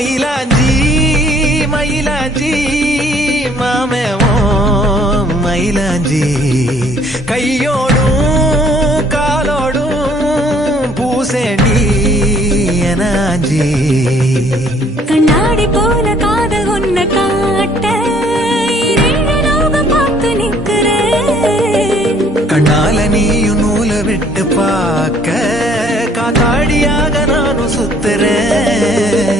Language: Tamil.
மயிலாஞ்சி மயிலாஞ்சி மாமேவோ மயிலாஞ்சி கையோடும் காலோடும் பூசேண்டி எனாஞ்சி கண்ணாடி போல காதல் ஒன்ன காட்ட பார்த்து நிற்கிறேன் கண்ணால நீயும் நூல விட்டு பார்க்க காத்தாடியாக நானும் சுத்துறேன்